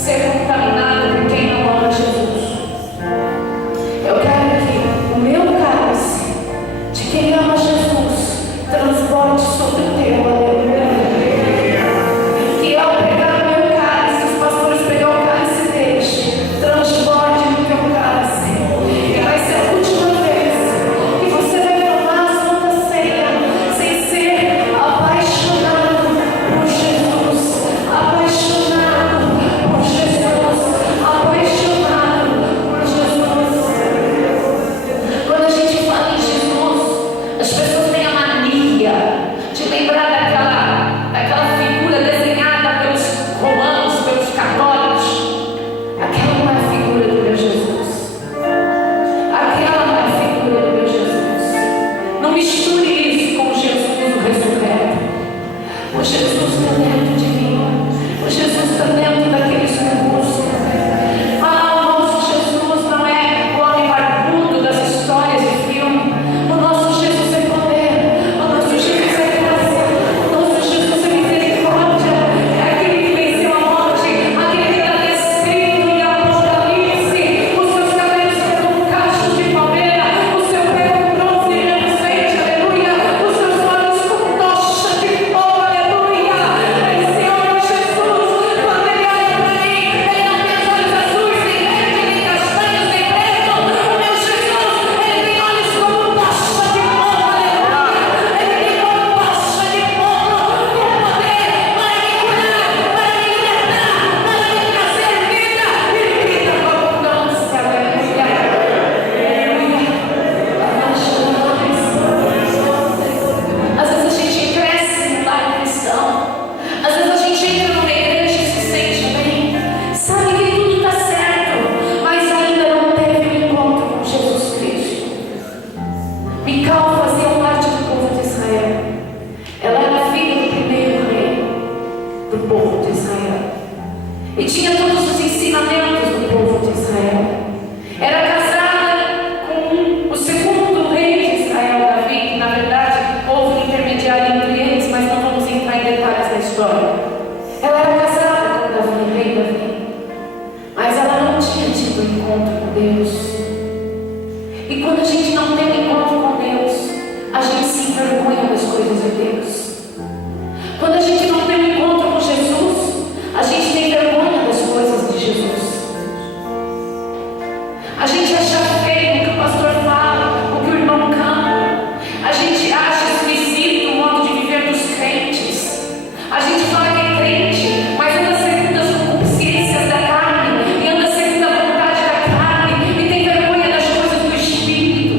ser contaminado por quem não ama Jesus. Eu quero que o meu cálice, de quem ama Jesus, transborde sobre o teu, aleluia. Que ao pegar o meu cálice, os pastores pegar o cálice deles, transborde no teu cálice. E vai ser a última vez que você vai tomar a Santa Ceia sem ser apaixonado por Jesus, apaixonado por Jesus, apaixonado por Jesus. Quando a gente fala em Jesus, as pessoas têm a mania de lembrar daquela figura desenhada pelos romanos, pelos católicos. Aquela não é a figura do meu Jesus. Aquela não é a figura do meu Jesus. Não misture isso com Jesus o ressurreto. O Jesus está dentro de mim. O Jesus está dentro daqueles que eu busco. Ah, o nosso Jesus não é o homem barbudo das histórias de filme. O nosso Jesus é poder. O nosso Jesus é graça. O nosso Jesus é misericórdia. É aquele que venceu a morte. Aquele que está descrito em Apocalipse. Os seus cabelos como um cacho de palmeira. O seu pé como bronze reluzente. Aleluia. Os seus olhos como tocha de fogo. Aleluia. Esse homem Jesus, quando ele olha para mim, ele não tem os olhos azuis, nem verde, nem castanhos, nem preto. O meu Jesus, ele tem olhos como tocha de fogo. Aleluia. Ele tem como tocha de fogo. Com poder para me curar, para me libertar, para me trazer vida e vida com abundância. Aleluia. Às vezes a gente cresce no lar cristão. Às vezes a gente entra numa igreja e se sente bem. Sabe que tudo está certo, mas ainda não teve um encontro com Jesus Cristo. Mical fazia parte do povo de Israel. Ela era filha do primeiro rei do povo de Israel. E tinha todos os ensinamentos do povo de Israel. Era casada com o segundo rei de Israel, Davi, que na verdade houve um intermediário entre eles, mas não vamos entrar em detalhes da história. Ela era casada com Davi, rei Davi, mas ela não tinha tido um encontro com Deus. E quando a gente não tem um encontro com Deus, a gente se envergonha das coisas de Deus. Quando a gente não tem um encontro com Jesus, a gente tem vergonha das coisas de Jesus. A gente acha feio o que o pastor fala, o que o irmão canta. A gente acha esquisito o modo de viver dos crentes. A gente fala que é crente, mas anda segundo as concupiscências da carne, e anda segundo a vontade da carne, e tem vergonha das coisas do Espírito.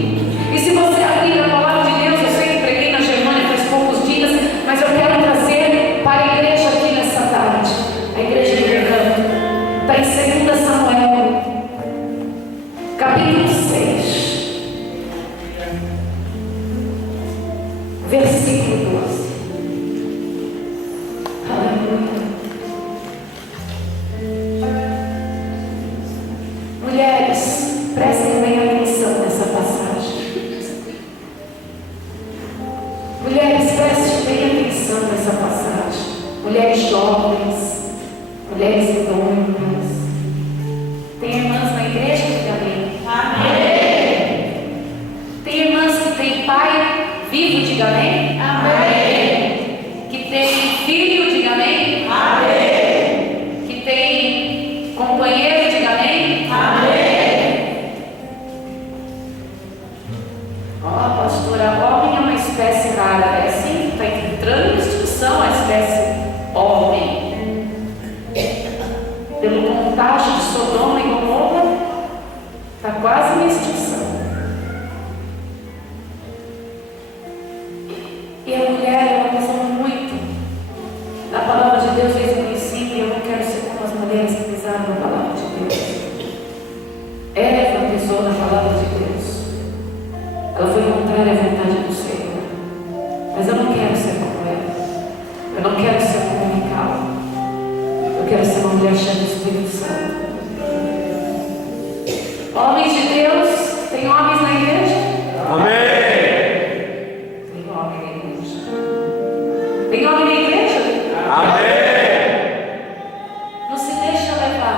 E se você abrir a palavra de Deus, eu sei que preguei na Germânia faz poucos dias, mas eu quero trazer para a igreja aqui nessa tarde, a igreja de Recanto. Está em 2 Samuel, capítulo 6, versículo 12. Aleluia. Mulheres, prestem bem atenção nessa passagem. Mulheres, prestem bem atenção nessa passagem. Mulheres jovens, mulheres idôneas. Tem irmãs na igreja? Diga amém. Amém. Tem irmãs que têm pai vivo? Diga amém. Amém. Que tem filho? Diga amém. Amém. Que tem companheiro? Diga amém. Amém. Ó, pastora, homem é uma espécie rara. É assim, está entrando em extinção a espécie homem. Pelo contágio de Sodoma e Gomorra, está quase em extinção. E a mulher é uma pessoa muito. A palavra de Deus desde o princípio, eu não quero ser como as mulheres que pisaram na palavra de Deus. Eva pisou na palavra de Deus. Ela foi contrária à vontade do Senhor. Mas eu não quero ser como ela. Eu não quero ser como Mical. Eu quero ser uma mulher cheia do Espírito Santo. Homens de Deus, tem homens na igreja? Amém. Tem homem na igreja. Tem homem na igreja? Amém. Não se deixa levar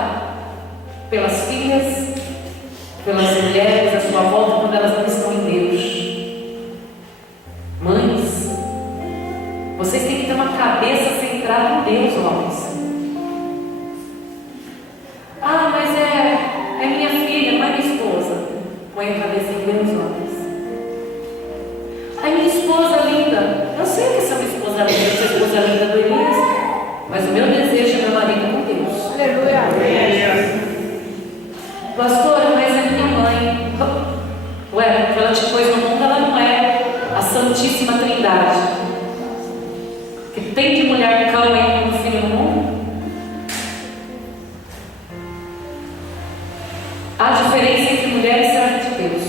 pelas filhas, pelas mulheres à sua volta quando elas não estão em Deus. Mães, vocês têm que ter uma cabeça centrada em Deus, homens. Ah, mas é minha filha, não é minha esposa. Põe a cabeça em Deus, homens. Ai, minha esposa linda. Eu sei que essa minha esposa linda, essa esposa linda do Elias, mas o meu desejo é meu marido com Deus. Aleluia. Pastora, mas é minha mãe. Ué, quando ela te pôs no mundo, ela não é a Santíssima Trindade. Que tem de mulher cão aí no filho no mundo? Há diferença entre mulher e serva de Deus.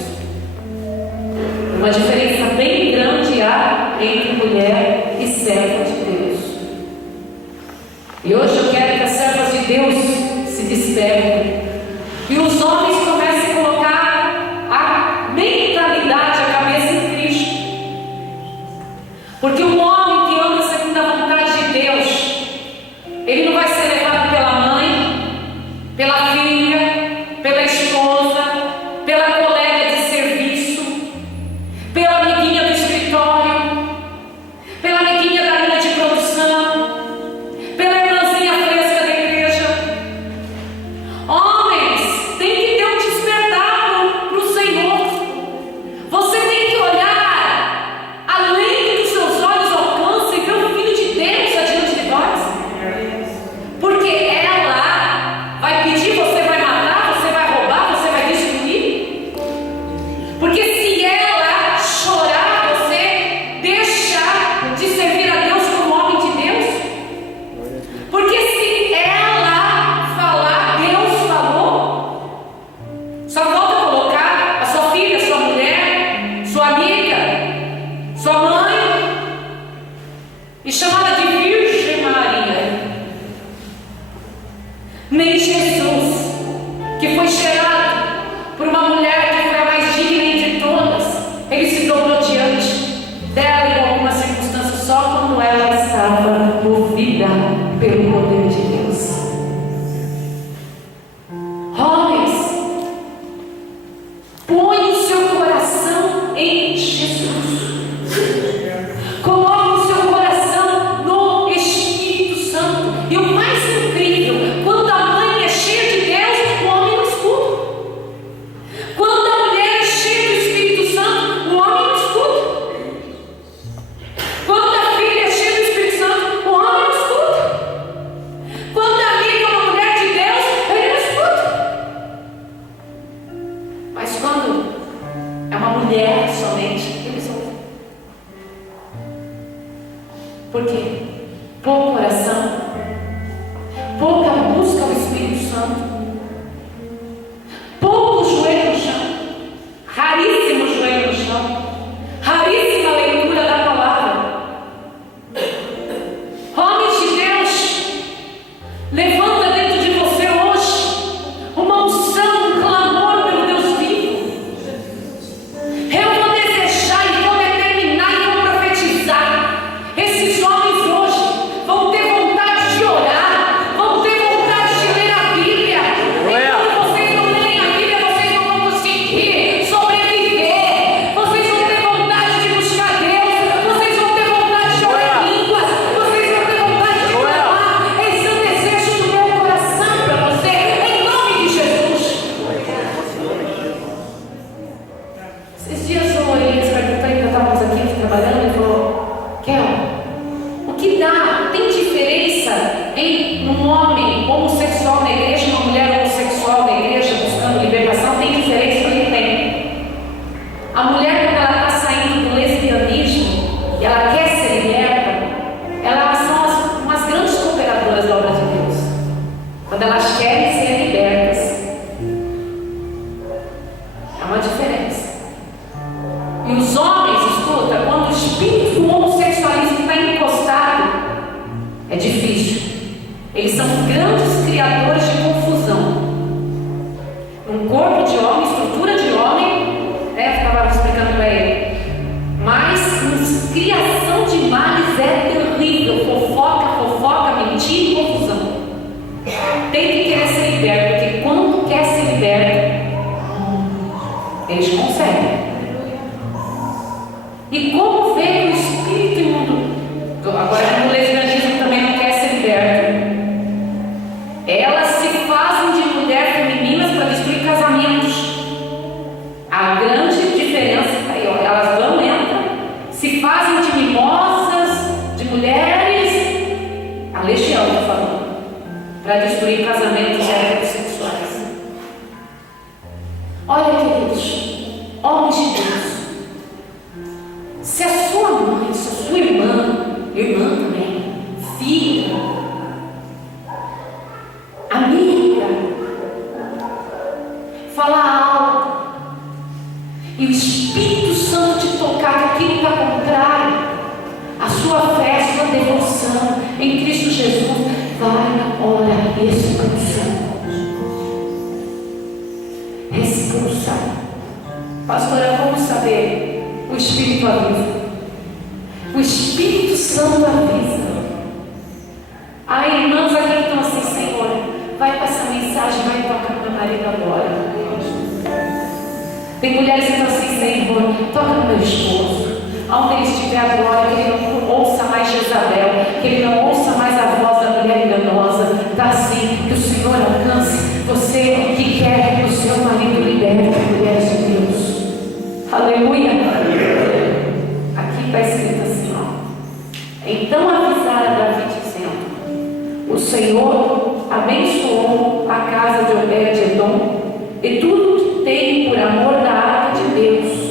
Uma diferença bem grande há entre mulher e serva de Deus. E hoje eu quero que as servas de Deus se despertem. E os homens comecem a colocar a mentalidade, a cabeça em Cristo. Porque o homem que anda segundo a vontade de Deus, ele não vai ser levado pela mãe, pela filha, pela esposa, pela colega de serviço, pela amiguinha do escritório, pela amiguinha da linha de produção, pela irmãzinha fresca da igreja. Homens, tem que ter um despertar para o Senhor. Você tem que olhar além dos seus olhos alcance e ver o Filho de Deus adiante de nós. Porque ela vai pedir, você vai matar, você vai roubar, você vai destruir. Porque se ela chorar, você deixa de servir a Deus como homem de Deus. Porque se ela falar, Deus falou. Só volta a colocar a sua filha, sua mulher, sua amiga, sua mãe e chamá-la de Virgem Maria. Nem Jesus, que foi gerado por uma mulher que foi a mais digna entre todas, ele se dobrou diante dela em algumas circunstâncias só quando ela estava movida pelo poder de Deus. Homens, põe o seu coração em Jesus. Coloque o seu coração no Espírito Santo. E o mais incrível, quando a mãe é cheia de Deus, o homem não escuta. Quando a mulher é cheia do Espírito Santo, o homem não escuta. Quando a filha é cheia do Espírito Santo, o homem não escuta. Quando a amiga é uma mulher de Deus, ele não escuta. Mas quando é uma mulher somente, eles ouvem. Por quê? Pouco oração, pouca busca ao Espírito Santo, pouco joelho no chão, raríssimo joelho no chão, raríssima leitura da palavra. Homens de Deus, levanta dentro de você hoje uma unção, um clamor pelo Deus vivo. Eu vou desejar e vou determinar e vou profetizar. Esses homens hoje vão ter vontade de orar, vão ter vontade de ler a Bíblia. Enquanto vocês não lerem a Bíblia, vocês não vão conseguir sobreviver. Vocês vão ter vontade de buscar Deus, vocês vão ter vontade de orar em línguas, vocês vão ter vontade de clamar. Esse é o desejo do meu coração para você, em nome de Jesus. Esses dias o Elias perguntou, ainda estávamos aqui trabalhando, e falou: Kel, o que dá? Tem diferença em um homem homossexual na igreja e uma mulher homossexual na igreja buscando libertação? Tem diferença? Ele tem. A mulher, quando ela está saindo do lesbianismo e ela quer ser liberta, elas são umas grandes cooperadoras da obra de Deus. Quando elas querem ser libertas, é uma diferença. E os homens, escuta, quando o espírito do homossexualismo está encostado, é difícil. Eles são grandes criadores de confusão. Um corpo de homem, estrutura de homem, ficava explicando para ele. Mas criação de males é terrível. Fofoca, mentira e confusão. Tem que querer ser liberto, porque quando quer Eles conseguem. E como vem o espírito imundo? Agora, o lesbianismo também não quer ser liberto. Elas se fazem de mulher femininas para destruir casamentos. A grande diferença está aí, ó. Elas vão, entram, se fazem de mimosas, de mulheres, a legião está falando, para destruir casamentos heterossexuais. Olha, queridos, homens de Deus, se a sua mãe, se a sua irmã também, filha, amiga, falar algo e o Espírito Santo te tocar que aquilo está contrário à sua fé, à sua devoção em Cristo Jesus, vai, ora, expulsa. Pastora, como saber? O Espírito avisa. O Espírito Santo avisa. Há irmãos aqui que estão assim: Senhor, vai passar mensagem, vai tocar no meu marido agora. Tem mulheres que estão assim: Senhor, toca no meu esposo. Aonde ele estiver agora, que ele não ouça mais Jezabel, que ele não ouça mais a voz da mulher enganosa. Está assim, que o Senhor alcance você que quer o seu marido liberto, mulheres de Deus. Aleluia. Aqui está escrito assim, ó. Então avisaram Davi dizendo: o Senhor abençoou a casa de Obed-edom e tudo que tem por amor da arca de Deus.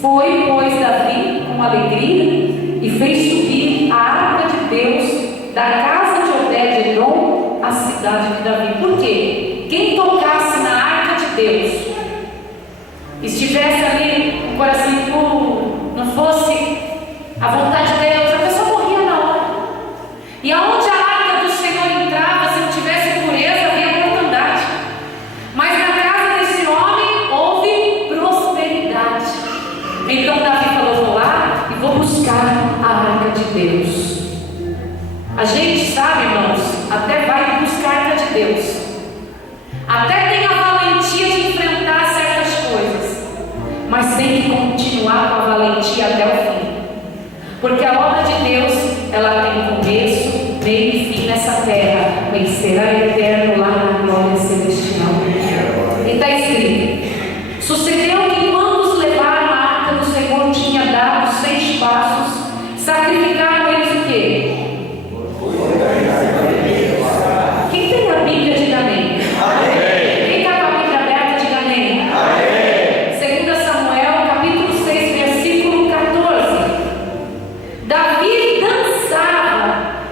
Foi, pois, Davi com alegria e fez subir a arca de Deus da casa de Obed-edom à cidade de Davi. Por quê? Quem tocasse na arca de Deus, estivesse ali com o coração puro, não fosse a vontade de Deus, a pessoa morria na hora. E aonde a arca do Senhor entrava, se não tivesse pureza, havia mortandade. Mas na casa desse homem houve prosperidade. Então Davi falou: vou lá e vou buscar a arca de Deus. A gente sabe, irmãos, até vai buscar a arca de Deus, até tem a valentia de enfrentar certas coisas, mas tem que continuar com a valentia até o fim, porque a obra de Deus, ela tem começo, meio e fim nessa terra, mas será eterno lá na glória celestial. E está escrito: sucedeu que quando os levaram a arca do Senhor tinha dado 6 passos, sacrificaram eles o quê? Quem tem a Bíblia, diga amém. Quem está com a Bíblia aberta, diga amém. 2 Samuel, capítulo 6, versículo 14. Davi dançava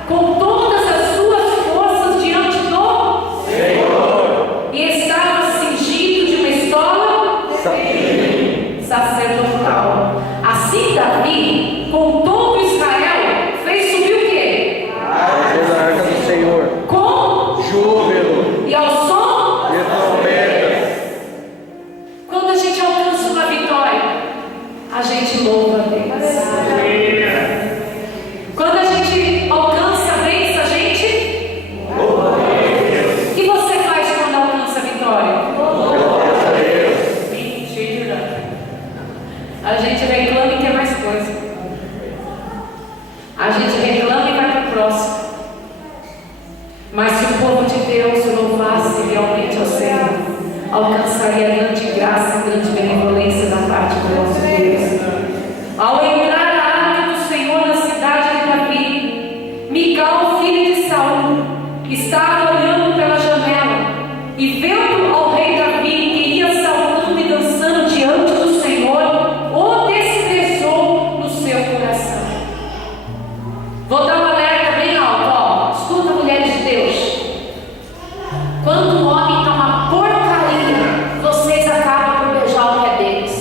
com todas as suas forças diante do Senhor e estava cingido de uma estola sacerdotal. Assim Davi, com todo Israel, fez subir o quê? A arca do Senhor. Com Júbilo. e ao som E trombetas. Quando a gente alcança uma vitória, a gente louva a Deus. Quando a gente alcança a bênção, a gente louva a Deus. O que você faz quando alcança a vitória? Louva a Deus. Mentira. A gente reclama e quer mais coisa. A gente reclama e vai para o próximo. Mas se o povo de Deus louvasse realmente ao Senhor, alcançaria grande graça e grande benevolência da parte do nosso Deus. Ao entrar a arca do Senhor na cidade de Davi, Mical, filho de Saul, estava olhando pela janela e vendo ao rei Davi que ia saltando e dançando diante do Senhor, o desprezou no seu coração. Vou dar um alerta bem alto, ó. Escuta, mulheres de Deus. Quando o homem está uma porcaria, vocês acabam por beijar o que é deles.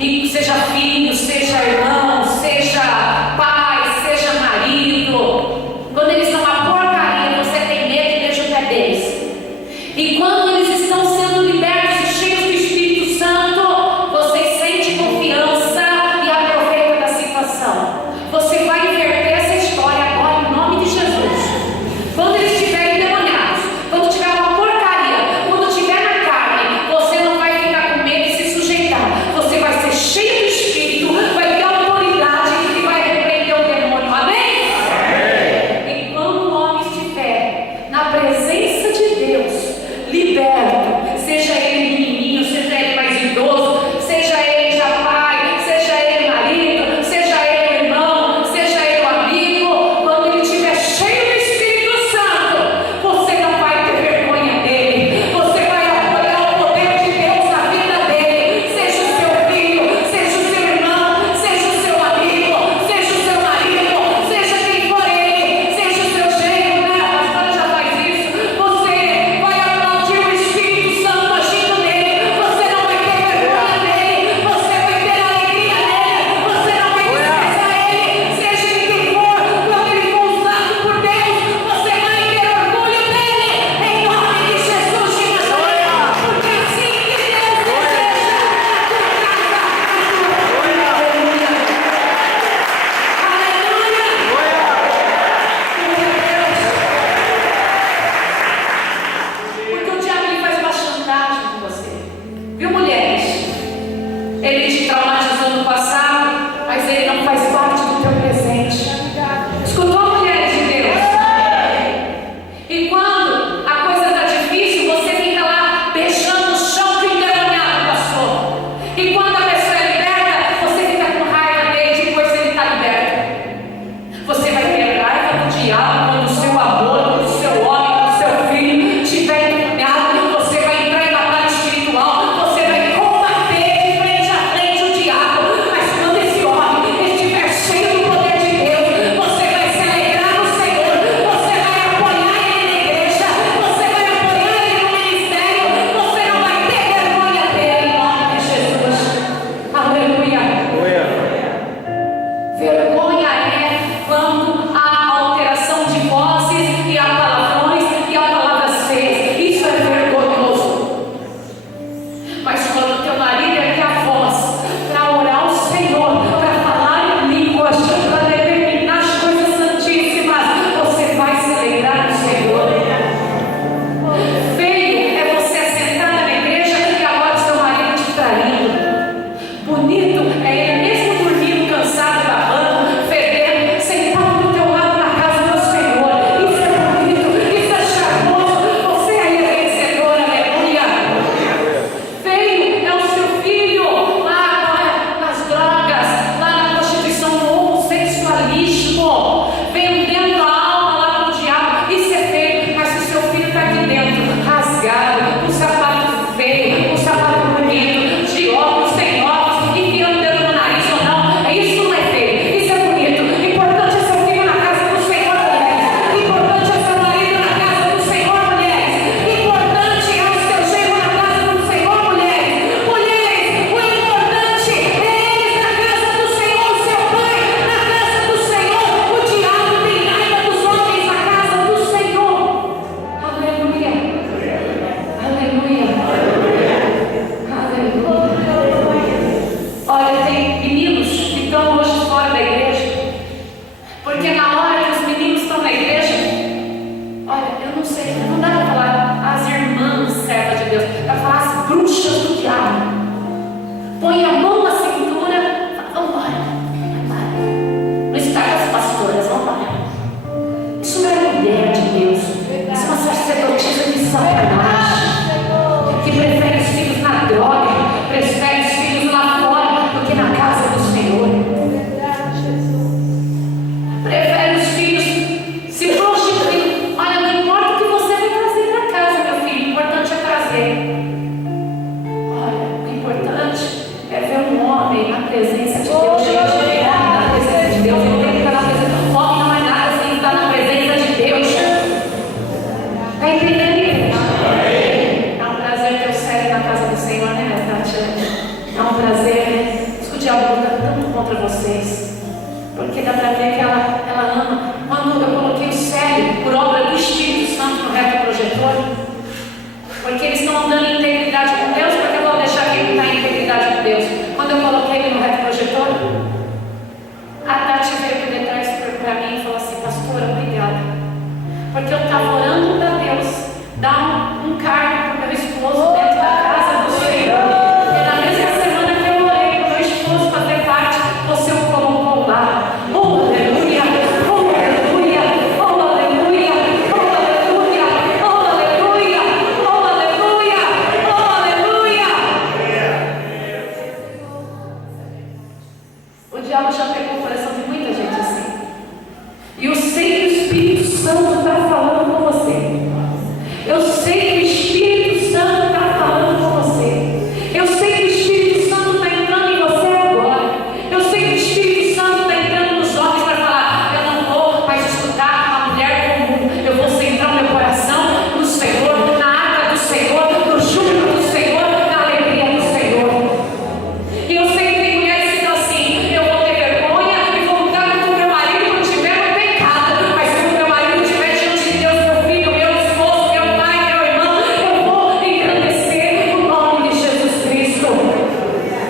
E seja filho, seja irmão, seja pai, seja marido. Quando eles estão uma porcaria, você tem medo e beija o que é deles. E quando eles estão sendo libertos e cheios do Espírito Santo, vocês sentem confiança e aproveitam da situação. Você vai inverter essa história agora em nome de Jesus. Quando eles estiverem endemoniados, quando tiver uma porcaria, um prazer, né? Diz que o diabo luta tanto contra vocês. Porque dá para ver que ela ama. Quando eu coloquei o Célio, por obra do Espírito Santo, no retroprojetor, porque eles estão andando em integridade com Deus, porque eu vou deixar quem não está em integridade com Deus. Quando eu coloquei ele no retroprojetor, a Tati veio por detrás para mim e falou assim: pastora, obrigada. Porque eu estava orando para Deus dar um cargo para o meu esposo dentro da casa do Senhor. E na mesma semana que eu orei para o meu esposo fazer parte, você o colocou lá. Oh, aleluia! Oh, aleluia! Oh, aleluia! Oh, aleluia! Oh, aleluia! Oh, aleluia! Oh, aleluia! O diabo já pegou o coração de muita gente assim. E eu sei que o Espírito Santo está falando com você. Eu sei que o Espírito Santo está falando com você. Eu sei que o Espírito Santo está entrando em você agora. Eu sei que o Espírito Santo está entrando nos homens para falar: eu não vou mais escutar uma mulher comum. Eu vou centrar o meu coração no Senhor, na arca do Senhor, no júbilo do Senhor, na alegria do Senhor. E eu sei que tem mulheres que estão assim: eu vou ter vergonha e vou lutar com o meu marido quando estiver no pecado. Mas se o meu marido estiver diante de Deus, meu filho, meu esposo, meu pai, meu irmão, eu vou engrandecer o nome de Jesus Cristo.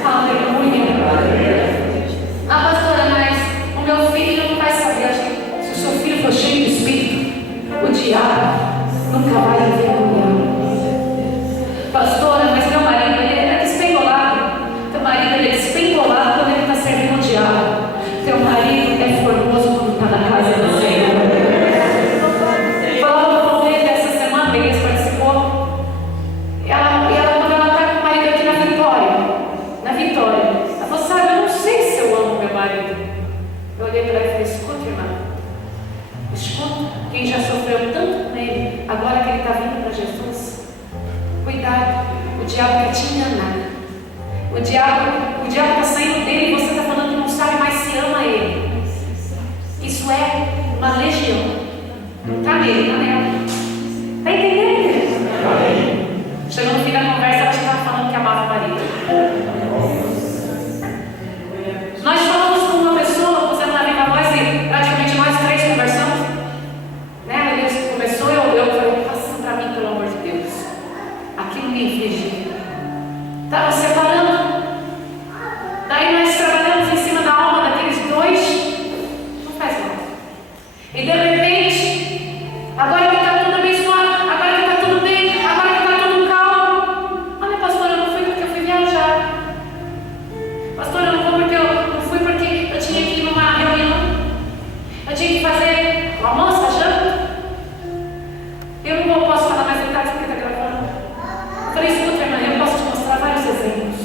Aleluia. Ah, pastora, mas o meu filho não vai saber. Se o seu filho for cheio do Espírito, o diabo nunca vai envergonhar. Pastora, mas meu marido, ele é despengolado. Teu marido, ele é despengolado quando ele está servindo o diabo. Teu marido é formoso quando está na casa do Senhor. Falava com ele essa semana, a igreja participou. E ela quando ela está com o marido aqui na Vitória, ela falou: sabe, eu não sei se eu amo meu marido. Eu olhei para ela e falei: escuta, irmã, escuta, quem já sofreu tanto com ele, agora que ele está vindo para Jesus, cuidado, o diabo quer te enganar. O diabo está saindo dele e você está falando que não sabe mais se ama ele. Isso é uma legião. Está nele, está nela. Está entendendo? Chegou no fim da conversa, ela estava falando que amava o marido. Nós falamos com uma pessoa, pusemos na Viva Voz e praticamente nós três conversamos. Né? Ele começou, eu falei: passa para mim, pelo amor de Deus. Aquilo me infligiu. Estava separando. Daí nós trabalhamos em cima da alma daqueles dois. Não faz mal. E de repente, agora que está tudo abençoado, agora que está tudo bem, agora que está tudo calmo. Olha, pastora, eu não fui porque eu fui viajar. Pastora, eu não vou porque eu não fui porque eu tinha que ir numa reunião. Eu tinha que fazer o almoço, a janta. Eu não posso falar mais detalhes porque está gravando. Eu falei: escuta, irmã, eu posso te mostrar vários exemplos.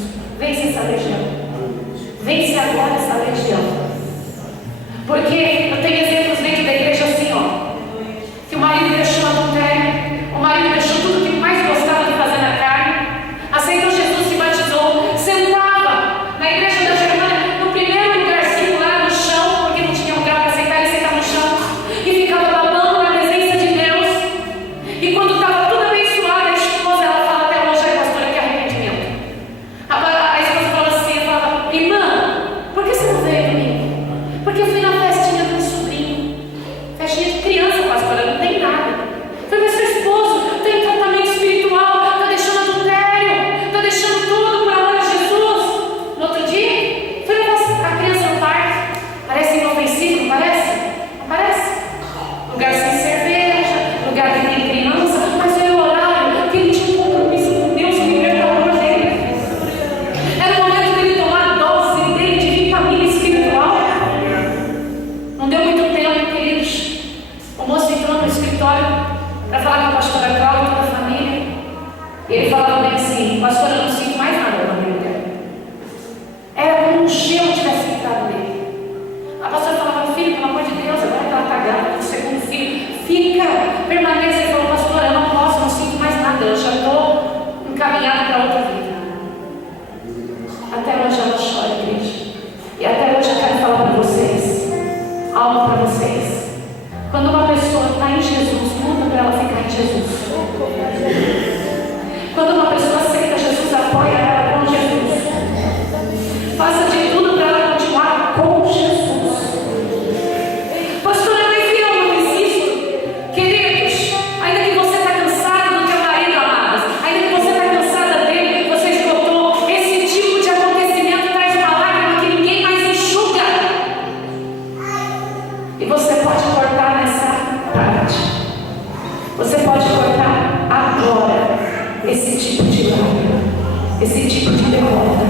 esse tipo de derrota,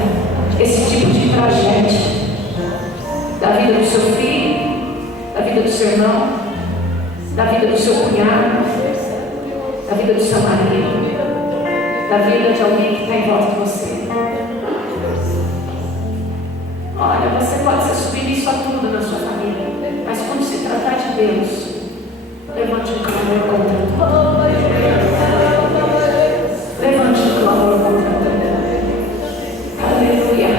esse tipo de tragédia da vida do seu filho, da vida do seu irmão, da vida do seu cunhado, da vida do seu marido, da vida de alguém que está em volta de você. Olha, você pode ser submisso a tudo na sua família, mas quando se tratar de Deus, levante um clamor contra tudo. Levante um clamor contra tudo. Aleluia.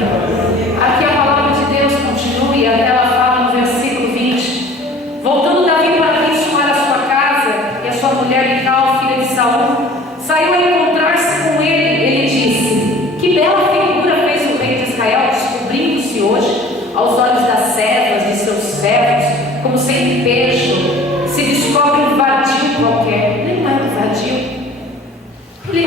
Aqui a palavra de Deus continua e até ela fala no versículo 20. Voltando Davi para abençoar a sua casa, e a sua mulher Mical, filha de Saul, saiu a encontrar-se com ele. Ele disse: que bela figura fez o rei de Israel, descobrindo-se hoje aos olhos das servas de seus servos, como sem pejo, se descobre um vadio qualquer. Nem era um vadio. Ele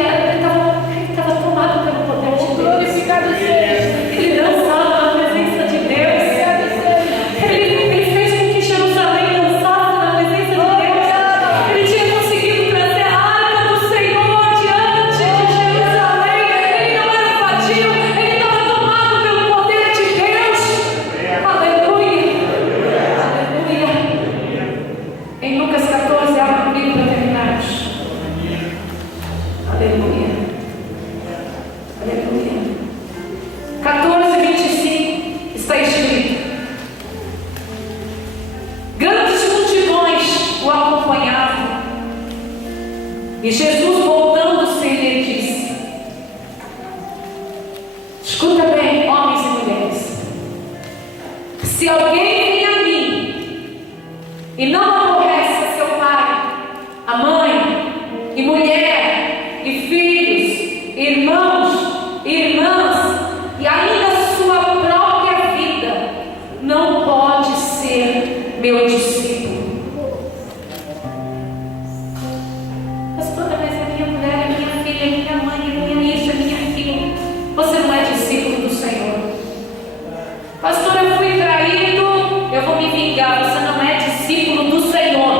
estava tomado pelo poder de Deus. Glorificado seja. Ele dançava na presença de Deus. Ele fez com que Jerusalém dançasse na presença de Deus. Ele tinha conseguido trazer a arca do Senhor diante de Jerusalém. Ele não era vadio, ele estava tomado pelo poder de Deus. Aleluia. Aleluia. Em Lucas 14, abra comigo para terminarmos. Aleluia. Aleluia. 14:25 está escrito: grandes multidões o acompanhavam, e Jesus, voltando-se, lhe disse: escuta bem, homens e mulheres, se alguém vem a mim e não aborrece a seu pai, a mãe, e mulher, e filhos, irmãos, irmãs, e ainda a sua própria vida, não pode ser meu discípulo. Pastora, mas a minha mulher, a minha filha, a minha mãe, a minha isso, a minha filha. Você não é discípulo do Senhor. Pastora, eu fui traído, eu vou me vingar. Você não é discípulo do Senhor.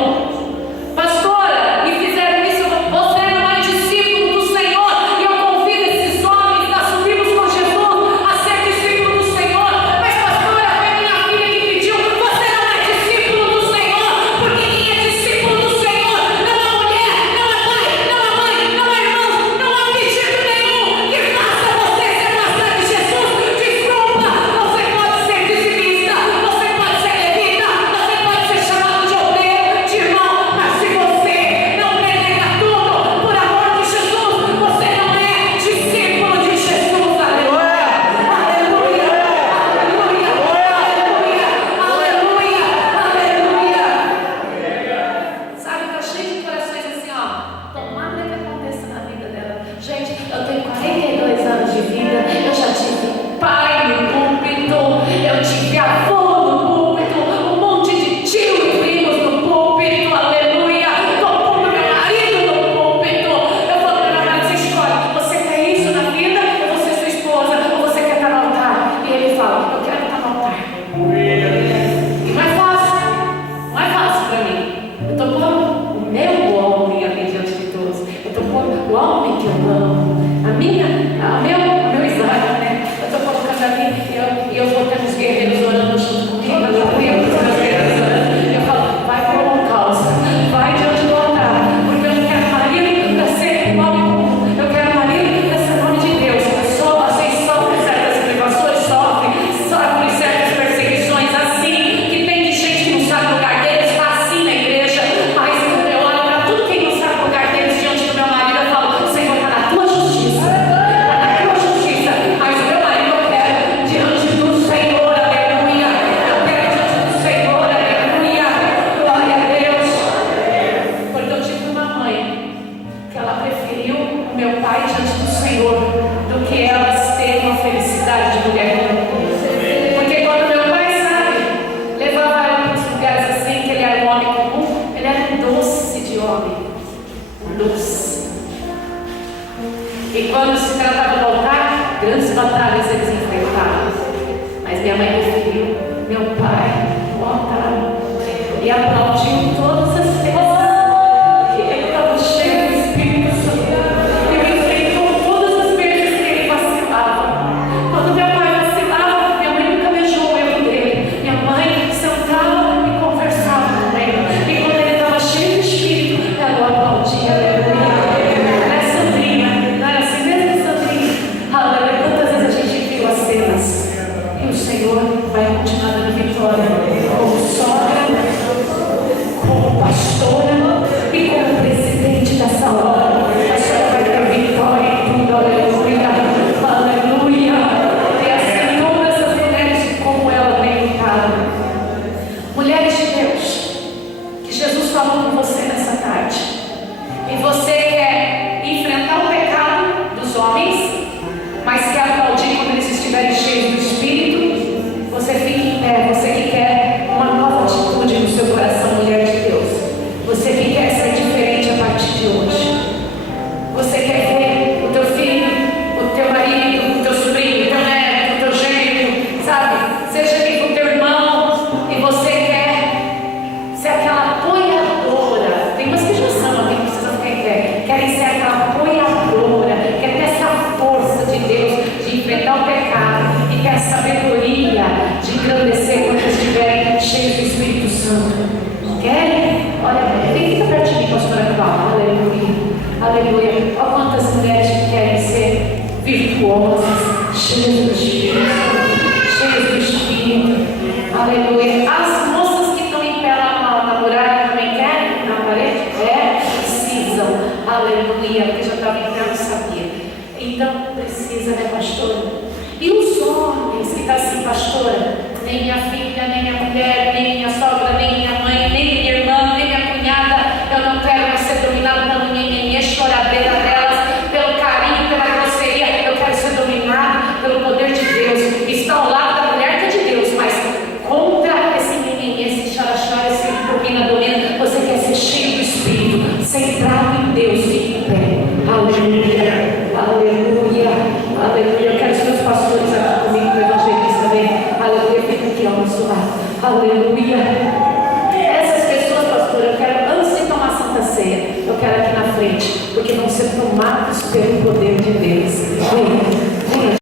Pastora, me fizeram isso, você não é discípulo do Senhor. E eu convido esses homens a subirmos com Jesus a ser discípulo do Senhor. Mas pastora, foi minha filha que pediu. Você não é discípulo do Senhor, porque quem é discípulo do Senhor não é mulher, não é pai, não é mãe, não é irmão, não há pedido nenhum que faça você ser pastor de Jesus. Desculpa, você pode ser dizimista, você pode ser levita, você pode ser chamado de obreiro, de irmão, mas se você não delega tudo por amor de Jesus, você não é discípulo de Jesus. Aleluia, aleluia, aleluia, aleluia, aleluia, aleluia. Sabe, tá cheio de corações assim, ó. Tomara que aconteça na vida dela. Gente, eu tenho 42 anos de vida, eu já tive pai no púlpito, eu tive avô no púlpito, um monte de tio e primos no púlpito, aleluia. Tô pondo meu marido no púlpito. Eu falo para meu marido: você escolhe, você quer isso na vida, ou você é sua esposa, ou você quer estar no altar? E ele fala: eu quero estar no altar. E não é fácil para mim. Eu estou pondo o meu homem ali diante de todos. Eu estou pondo o homem que eu amo. O meu Isaac, né? Eu estou colocando ali e eu vou ter uns guerreiros orando junto comigo. Aleluia, os meus guerreiros orando. Eu falo: vai para o holocausto, vai diante do altar, porque eu não quero marido para ser um homem comum. Eu quero marido para ser o nome de Deus. Vocês sofrem certas privações, sofrem certas perseguições, assim, que tem de gente que não sabe o lugar deles, está assim na igreja. Mas eu olho para tudo quem não sabe o lugar deles diante do meu marido, eu falo: Senhor, está na tua justiça, está na tua justiça. Mas o meu marido eu quero diante do Senhor, aleluia. Eu quero diante do Senhor, aleluia. Glória a Deus. Porque eu tive uma mãe que ela preferiu o meu pai diante do Senhor do que elas terem uma felicidade de mulher comum. Porque quando meu pai, sabe, levava ela para os lugares assim, que ele era um homem comum, ele era um doce de homem. Um doce. E quando se tratava do altar, grandes batalhas eles enfrentavam. Mas minha mãe preferiu meu pai no altar. E aplaudiu todas as vezes que ele estava cheio do Espírito Santo. Ele enfrentou todas as vezes que ele vacilou. Aleluia. Olha quantas mulheres que querem ser virtuosas, cheias do Espírito. Cheias do Espírito. Aleluia. As moças que estão em pé lá na muralha também querem? Na parede? Precisam. Aleluia. Porque já estava em pé, não sabia. Então precisa, né, pastora? E os homens que estão assim, pastora? Nem minha filha, nem minha mulher, nem minha sogra, nem minha